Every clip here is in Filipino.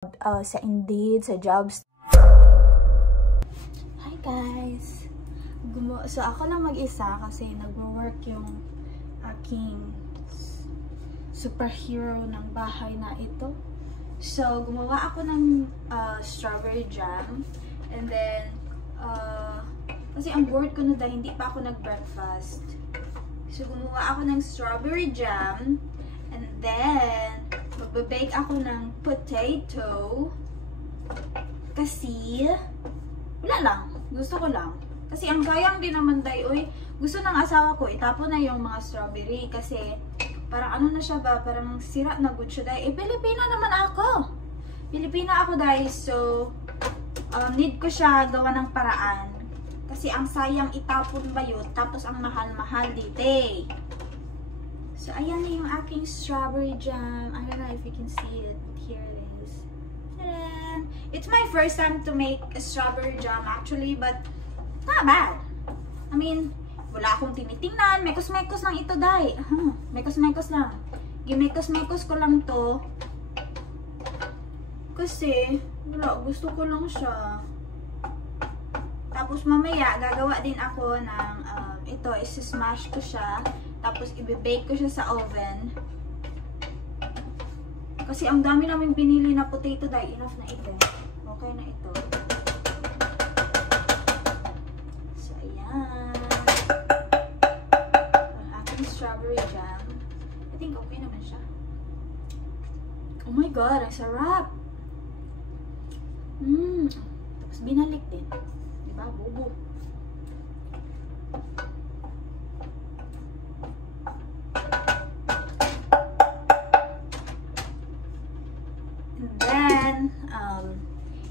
sa Indeed, sa jobs. Hi guys! So ako lang mag-isa kasi nag-work yung aking superhero ng bahay na ito. So gumawa ako ng strawberry jam. And then, kasi ang bored ko na dahil hindi pa ako nag-breakfast. So gumawa ako ng strawberry jam. And then, magbe-bake ako ng potato. Kasi, wala lang. Gusto ko lang. Kasi ang sayang din naman day, uy, gusto ng asawa ko, itapon na yung mga strawberry. Kasi, parang ano na siya ba, parang sira na good siya day. Pilipina naman ako. Pilipina ako day, so, need ko siya gawa ng paraan. Kasi ang sayang itapon ba yun, tapos ang mahal-mahal dito. So, ayan na yung aking strawberry jam. I don't know if you can see it. Here it is. Ta-da! It's my first time to make a strawberry jam actually, but not bad. I mean, wala akong tinitingnan. Mekos-mekos lang ito, day. Mekos-mekos lang. Gimekos-mekos ko lang to. Kasi, wala, gusto ko lang siya. Tapos mamaya, gagawa din ako ng, ito, is-smash ko siya. Tapos, i-bake ko siya sa oven. Kasi, ang dami namin binili na potato dye. Enough na ito. Okay na ito. So, ayan. Ang aking strawberry jam. I think okay naman siya. Oh my God, ang sarap! Tapos, binalik din. Diba? Bubo.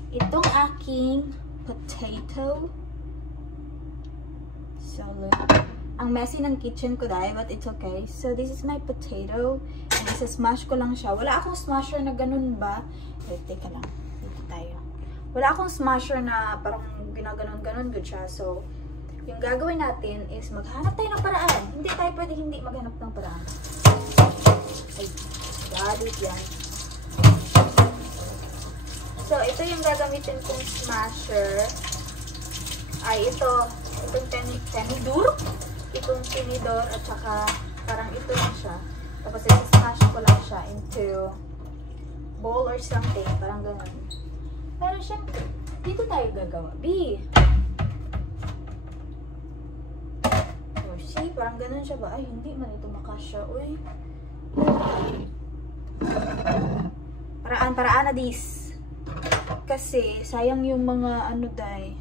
Itong aking potato. So, look. Ang messy ng kitchen ko dahil, but it's okay. So, this is my potato. And isa-smash ko lang siya. Wala akong smasher na ganun ba? Wait, teka lang. Dito tayo. Wala akong smasher na parang ginaganon-ganon good siya. So, yung gagawin natin is maghanap tayo ng paraan. Hindi tayo pwede hindi maghanap ng paraan. Ay, got it yan. So, ito yung gagamitin kong smasher. Ay, itong tinidor. Itong tinidor at saka parang ito lang siya. Tapos, i-smash ko lang siya into bowl or something. Parang ganun. Pero syempre, dito tayo gagawa. B. So, see, parang ganun siya ba? Ay, hindi man ito makasya. Uy. Paraan na this. Kasi, sayang yung mga ano day.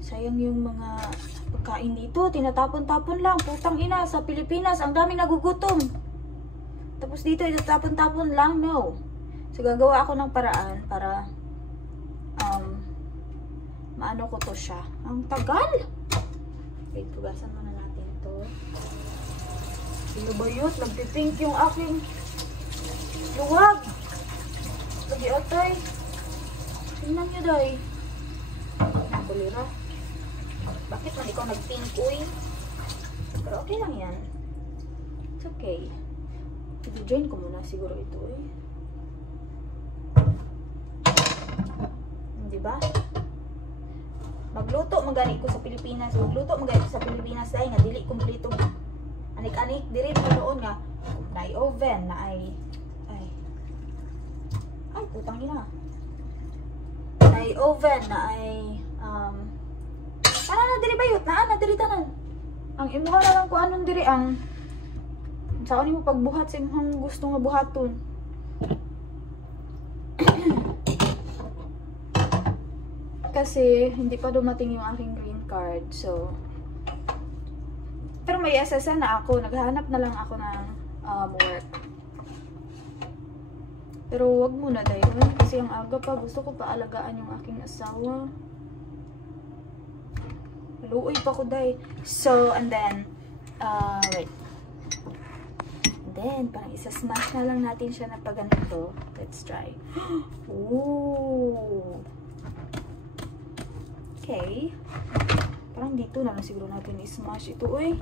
Sayang yung mga pagkain dito. Tinatapon-tapon lang. Putang ina, sa Pilipinas, ang dami nagugutom. Tapos dito, itatapon-tapon lang. No. So, gagawa ako ng paraan para maano ko to siya. Ang tagal! Wait, pugasan muna natin to. Sino ba yun? Nagpipink yung aking luwag. Lagi atay. Tingnan nyo day. Nakulira. Bakit man ikaw nag-pink, uy? Pero okay lang yan. It's okay. I-join ko muna siguro ito, uy. Diba? Magluto magani ko sa Pilipinas. Magluto magani ko sa Pilipinas dahil nga dili kumpleto. Anik-anik diri doon nga na oven na ay putang ina. Na oven na ay na diri bayot na diri tanan. Ang imuha na lang ko anong diri ang saan nimo pagbuhat sa imong gusto nga buhaton. Kasi hindi pa dumating yung aking green card. So, pero may SSN na ako. Naghahanap na lang ako ng work. Pero wag muna dahil. Kasi ang aga pa. Gusto ko pa alagaan yung aking asawa. Luoy pa ko dahil. So, and then, wait. And then, parang isa-smash na lang natin siya na pa ganito. Let's try. Ooh! Okay. Parang dito na lang siguro natin i-smash ito, uy.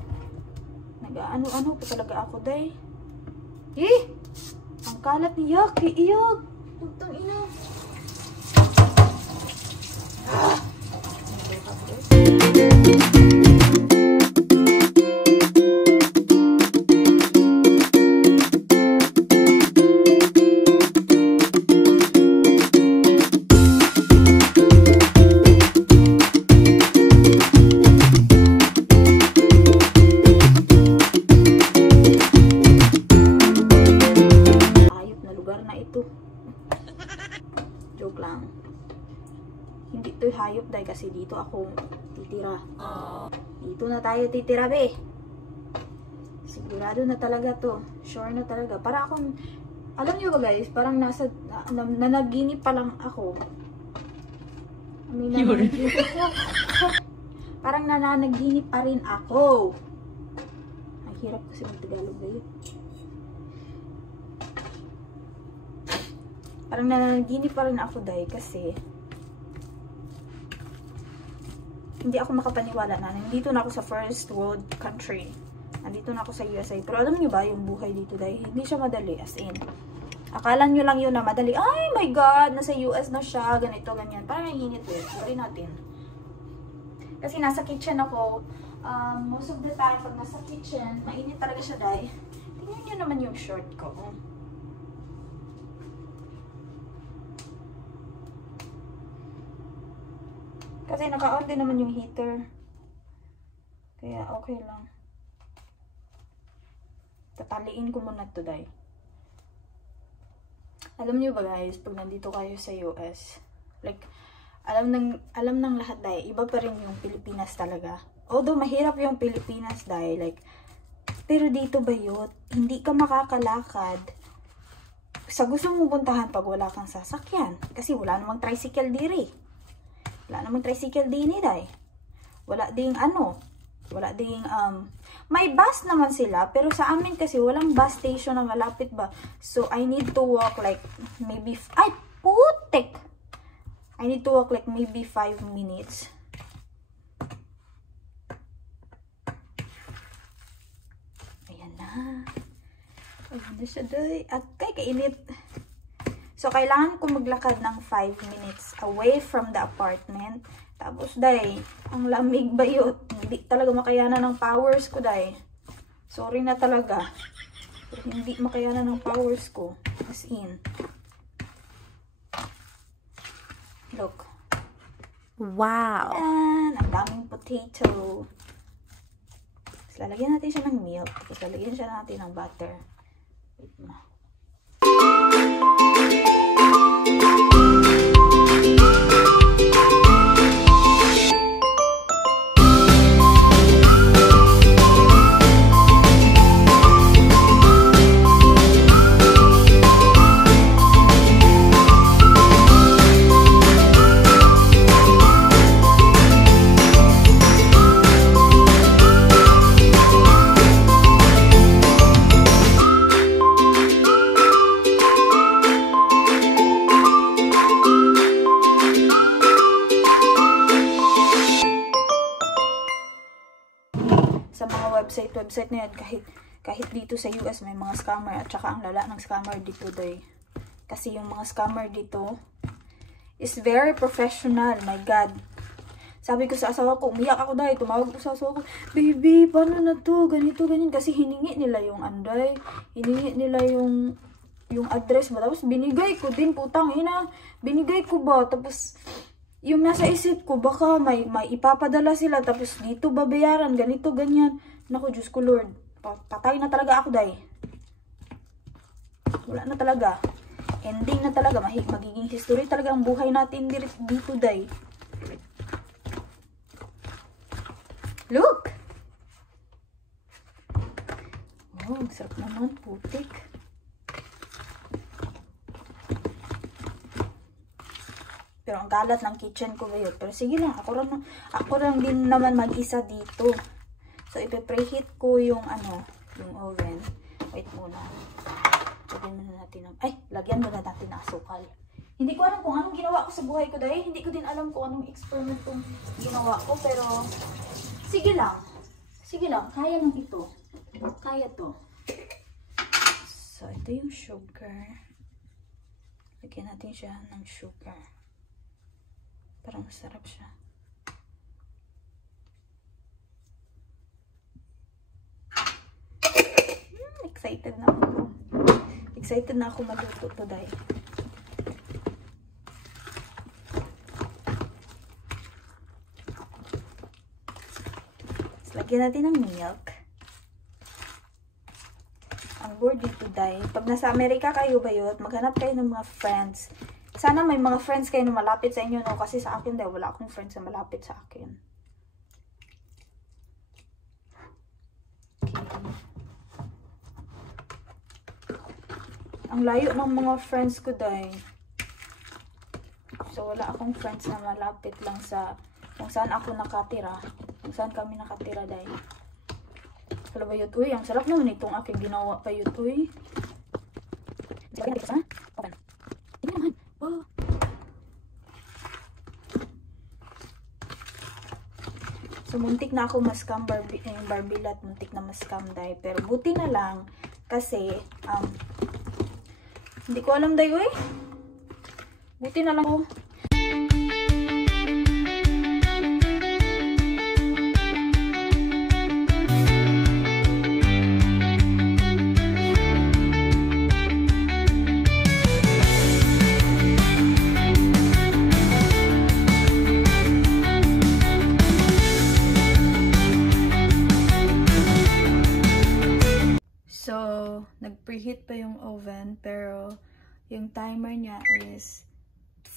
Nag-ano-ano pa talaga ako, day. Ang kalat ni Yaki, iyog. Putang ina. Joke lang. Hindi to'y hayop dahil kasi dito ako titira. Dito na tayo titira, be. Sigurado na talaga to. Sure na talaga. Para akong, alam nyo ba guys, parang nanaginip pa lang ako. Parang nananaginip pa rin ako. Ang hirap kasi mag-Tagalog guys. Parang nananaginip pa rin ako dahil kasi hindi ako makapaniwala na nandito na ako sa first world country. Nandito na ako sa USA. Pero alam niyo ba yung buhay dito dahil hindi siya madali, as in. Akala nyo lang yun na madali. Ay my God! Nasa US na siya. Ganito, ganyan. Parang naiinit eh. Bari natin. Kasi nasa kitchen ako. Most of the time, pag nasa kitchen, mainit talaga siya dahil. Tingnan nyo naman yung short ko. Kasi naka-on din naman yung heater. Kaya okay lang. Tataliin ko muna to dahil. Alam niyo ba guys, pag nandito kayo sa US, like, alam ng lahat dahil, iba pa rin yung Pilipinas talaga. Although mahirap yung Pilipinas dahil, like, pero dito ba yun, hindi ka makakalakad sa gusto mong puntahan pag wala kang sasakyan. Kasi wala namang tricycle diri. Wala namang tricycle din eh. Wala ding wala ding may bus naman sila, pero sa amin kasi walang bus station na malapit ba. So I need to walk like maybe I need to walk like maybe 5 minutes. Ayan na. Ayan na siya day. At kay kainit. So, kailangan ko maglakad ng 5 minutes away from the apartment. Tapos, day, ang lamig ba yun? Hindi talaga makayanan ng powers ko, day. Sorry na talaga. Pero hindi makayanan ng powers ko. As in. Look. Wow! Ayan, ang daming potato. Tapos, lalagyan natin siya ng milk. Tapos, lalagyan siya natin ng butter. Wait na. Sa mga website na yan, kahit dito sa US may mga scammer at saka ang lala ng scammer dito day. Kasi yung mga scammer dito is very professional, my God. Sabi ko sa asawa ko, umiyak ako dahil, tumawag ko sa asawa ko, baby, paano na to, ganito, ganyan, kasi hiningi nila yung anday, hiningi nila yung address ba, tapos binigay ko din, putang ina, binigay ko ba, tapos yung nasa isip ko, baka may ipapadala sila, tapos dito babayaran, ganito, ganyan. Naku, Diyos ko Lord, patay na talaga ako, day. Wala na talaga. Ending na talaga, magiging history talaga ang buhay natin dito, day. Look! Oh, sarap naman, putik. Pero ang galat ng kitchen ko ngayon. Pero sige lang, ako lang din naman mag-isa dito. So, ipe-preheat ko yung yung oven. Wait muna. Lagyan muna natin lagyan muna natin ng asukal. Hindi ko alam kung anong ginawa ko sa buhay ko dahil hindi ko din alam kung anong experiment kong ginawa ko. Pero, sige lang. Sige lang, kaya nang ito. Kaya to. So, ito yung sugar. Lagyan natin siya ng sugar. Parang masarap siya. Excited na ako. Excited na ako maluto to, dahil. Lagyan natin ng milk. Ang board dito, dahil. Pag nasa Amerika kayo ba yun, maghanap kayo ng mga friends. Sana may mga friends kayo na malapit sa inyo, no? Kasi sa akin, dahil wala akong friends na malapit sa akin. Okay. Ang layo ng mga friends ko, dahil. So, wala akong friends na malapit lang sa kung saan ako nakatira. Kung saan kami nakatira, dahil. Wala ba yun? Uy, ang sarap naman itong aking ginawa pa yun. Uy. Open. Tingnan naman. Oh. So, muntik na ako ma-scam yung Barbilat. Muntik na ma-scam, dahil. Pero buti na lang kasi, hindi ko alam, dahil. Uy. Buti na lang ako. So, nag-preheat pa yung oven, pero yung timer niya is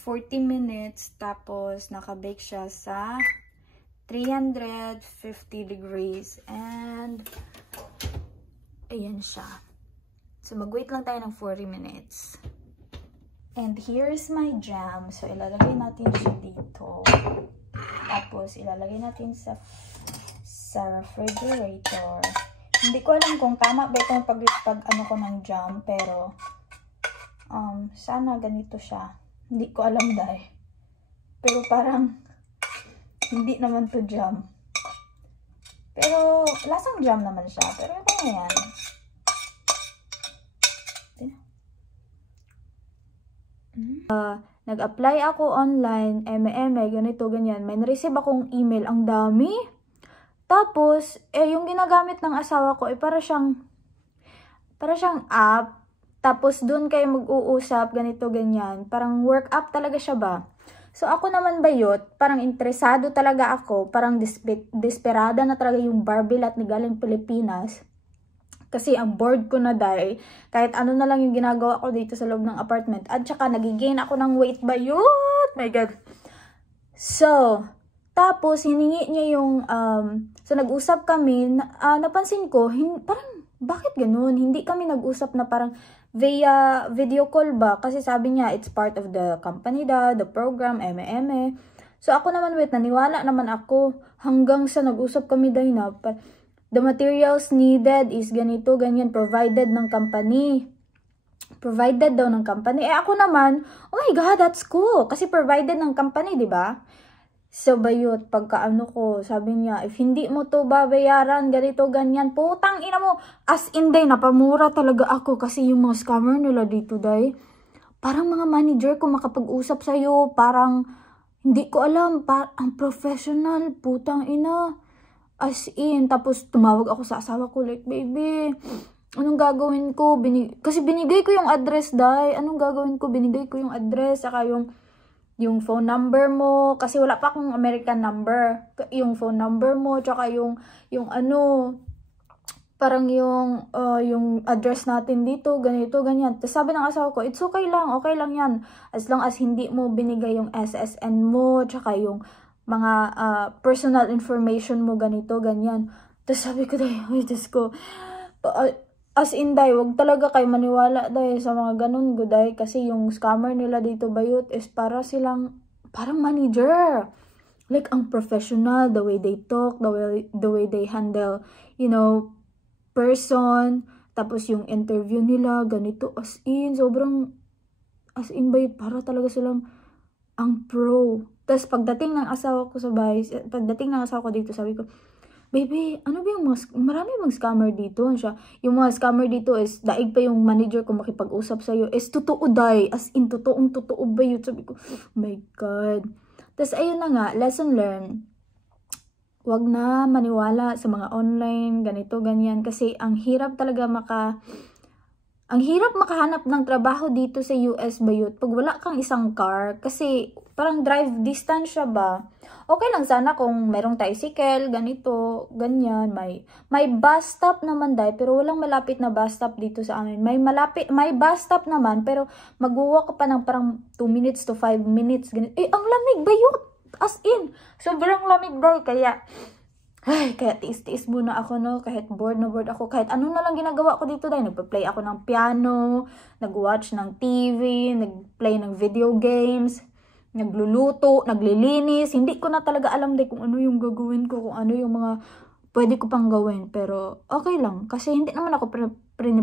40 minutes, tapos nakabake siya sa 350 degrees, and ayan siya. So, mag-wait lang tayo ng 40 minutes. And here's my jam. So, ilalagay natin siya dito. Tapos, ilalagay natin sa refrigerator. Hindi ko alam kung tama ba itong pag ano ko ng jam, pero sana ganito siya. Hindi ko alam, dahil. Pero parang hindi naman to jam. Pero lasang jam naman siya. Pero ito na yan. Nag-apply ako online, ganito, ganyan. May na-receive akong email. Ang dami. Tapos, yung ginagamit ng asawa ko, para siyang app. Tapos, doon kayo mag-uusap, ganito, ganyan. Parang work app talaga siya ba? So, ako naman bayot, parang interesado talaga ako. Parang desperada na talaga yung Barbilat ni galing Pilipinas. Kasi ang bored ko na, dahil. Kahit ano na lang yung ginagawa ko dito sa loob ng apartment. At saka, nagigain ako ng weight bayot. My God. So, tapos, hiningi niya yung, so nag-usap kami, napansin ko, parang, bakit ganun? Hindi kami nag-usap na parang via video call ba? Kasi sabi niya, it's part of the company the program, So, ako naman, naniwala naman ako, hanggang sa nag-usap kami dahil na, the materials needed is ganito, ganyan, provided ng company. Provided daw ng company. Ako naman, oh my God, that's cool. Kasi provided ng company, di ba? So, bayot, pagkaano ko, sabi niya, if hindi mo to babayaran, ganito, ganyan, putang ina mo, as in, day, napamura talaga ako, kasi yung mga scammer nila dito, day, parang mga manager ko makapag-usap sa'yo, parang, hindi ko alam, ang professional, putang ina, as in, tapos tumawag ako sa asawa ko, like, baby, anong gagawin ko, kasi binigay ko yung address, day, anong gagawin ko, binigay ko yung address, saka yung phone number mo, kasi wala pa akong American number, yung phone number mo, tsaka yung ano, parang yung address natin dito, ganito, ganyan. Tapos sabi ng asawa ko, it's okay lang yan, as long as hindi mo binigay yung SSN mo, tsaka yung mga personal information mo, ganito, ganyan. Tapos sabi ko, ay, Diyos ko, as in, day, wag talaga kayo maniwala, day, sa mga ganun, day, kasi yung scammer nila dito, bayot, is para silang, parang manager. Like, ang professional, the way they talk, the way they handle, person, tapos yung interview nila, ganito, as in, sobrang, as in, bayot, para talaga silang, ang pro. Tapos, pagdating ng asawa ko sa bahay, pagdating ng asawa ko dito, sabi ko, Baby, ano ba yung marami mga scammer dito. Ano siya? Yung mga scammer dito is, daig pa yung manager ko makipag-usap sa'yo. Is totoo, day. As in, totoo ba yun? Sabi ko, oh my God. Tapos, ayun na nga, lesson learned. Wag na maniwala sa mga online, ganito, ganyan. Kasi, ang hirap talaga makahanap ng trabaho dito sa US ba yun? Pag wala kang isang car, kasi parang drive distance siya ba? Okay lang sana kung merong tricycle, ganito, ganyan. May bus stop naman dahil, pero walang malapit na bus stop dito sa amin. May bus stop naman, pero mag-walk ka pa ng parang 2 minutes to 5 minutes. Ganito. Ang lamig ba yun? As in, sobrang lamig daw. Kaya tiis-tiis muna ako, no? Kahit bored na bored ako. Kahit ano na lang ginagawa ko dito dahil nagpa-play ako ng piano, nag-watch ng TV, nag-play ng video games, nagluluto, naglilinis. Hindi ko na talaga alam dahil kung ano yung gagawin ko, kung ano yung mga pwede ko pang gawin. Pero okay lang. Kasi hindi naman ako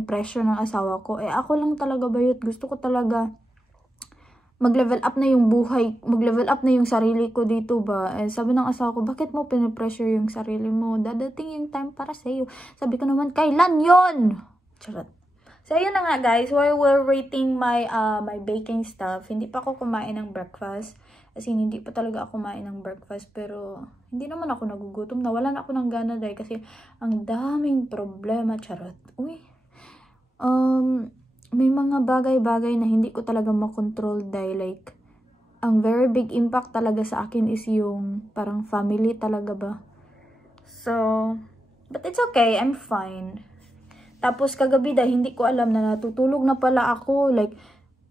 pressure ng asawa ko. Ako lang talaga ba yun? Gusto ko talaga mag-level up na yung buhay, mag-level up na yung sarili ko dito ba. Sabi ng asawa ko, bakit mo pinipressure yung sarili mo? Dadating yung time para sa'yo. Sabi ko naman, kailan yon? Charot. So, ayun na nga guys, while we're rating my baking stuff, hindi pa ako kumain ng breakfast. Kasi hindi pa talaga ako kumain ng breakfast. Pero, hindi naman ako nagugutom. Nawalan ako ng gana dahil kasi ang daming problema. Charot. Uy. May mga bagay-bagay na hindi ko talaga makontrol dahil like, ang very big impact talaga sa akin is yung parang family talaga ba. So, but it's okay, I'm fine. Tapos kagabi dahil hindi ko alam na natutulog na pala ako. Like,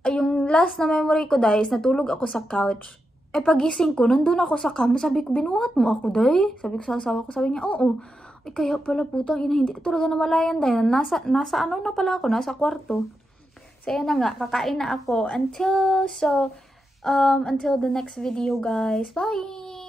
yung last na memory ko dahil is natulog ako sa couch. Pagising ko, nandun ako sa kama. Sabi ko, binuhat mo ako dahil? Sabi ko sa asawa ko, sabi niya, oo. Kaya pala putang ina, hindi ko talaga namalayan dahil nasa ano na pala ako, nasa kwarto. So, ayan na nga, kakain na ako until the next video, guys. Bye!